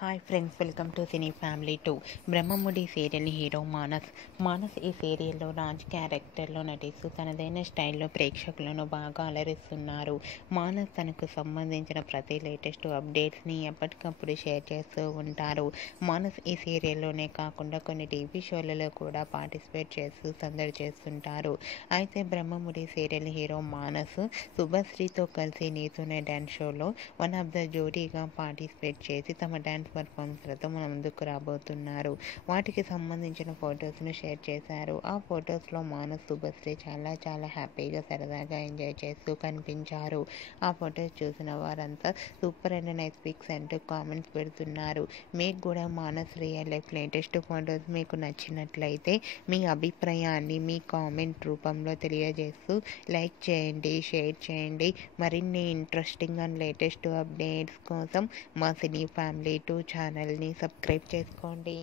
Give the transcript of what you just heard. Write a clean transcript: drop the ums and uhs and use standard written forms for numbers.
Hi friends, welcome to cine family 2. Brahmamudi serial hero Manas ఈ సీరియల్లో రాజ్ క్యారెక్టర్లో నటిస్తూ తనదైన స్టైల్లో ప్రేక్షకులను బాగా అలరిస్తున్నారు. మానస్ తనకు సంబంధించిన ప్రతి లేటెస్ట్ అప్డేట్స్ని ఎప్పటికప్పుడు షేర్ చేస్తూ ఉంటారు. మానస్ ఈ సీరియల్లోనే కాకుండా కొన్ని టీవీ షోలలో కూడా పార్టిసిపేట్ చేస్తూ సందడి చేస్తుంటారు. అయితే బ్రహ్మముడి సీరియల్ హీరో మానస్ శుభశ్రీతో కలిసి నీతోనే డ్యాన్స్ షోలో వన్ ఆఫ్ ద జోడీగా పార్టిసిపేట్ చేసి తమ డ్యాన్స్ పర్ఫార్మెన్స్లతో మన ముందుకు రాబోతున్నారు. వాటికి సంబంధించిన ఫొటోస్ను షేర్ చేశారు. ఆ ఫొటోస్లో మానస్ శుభశ్రీ చాలా హ్యాపీగా సరదాగా ఎంజాయ్ చేస్తూ కనిపించారు. ఆ ఫొటోస్ చూసిన వారంతా సూపర్ అండ్ నైస్ పిక్స్ అంటూ కామెంట్స్ పెడుతున్నారు. మీకు కూడా Manas real life latest photos మీకు నచ్చినట్లయితే మీ అభిప్రాయాన్ని మీ కామెంట్ రూపంలో తెలియజేస్తూ లైక్ చేయండి, షేర్ చేయండి. మరిన్ని ఇంట్రెస్టింగ్ అండ్ లేటెస్ట్ అప్డేట్స్ కోసం మా సినీ ఫ్యామిలీ 2 ఛానల్ని సబ్స్క్రైబ్ చేసుకోండి.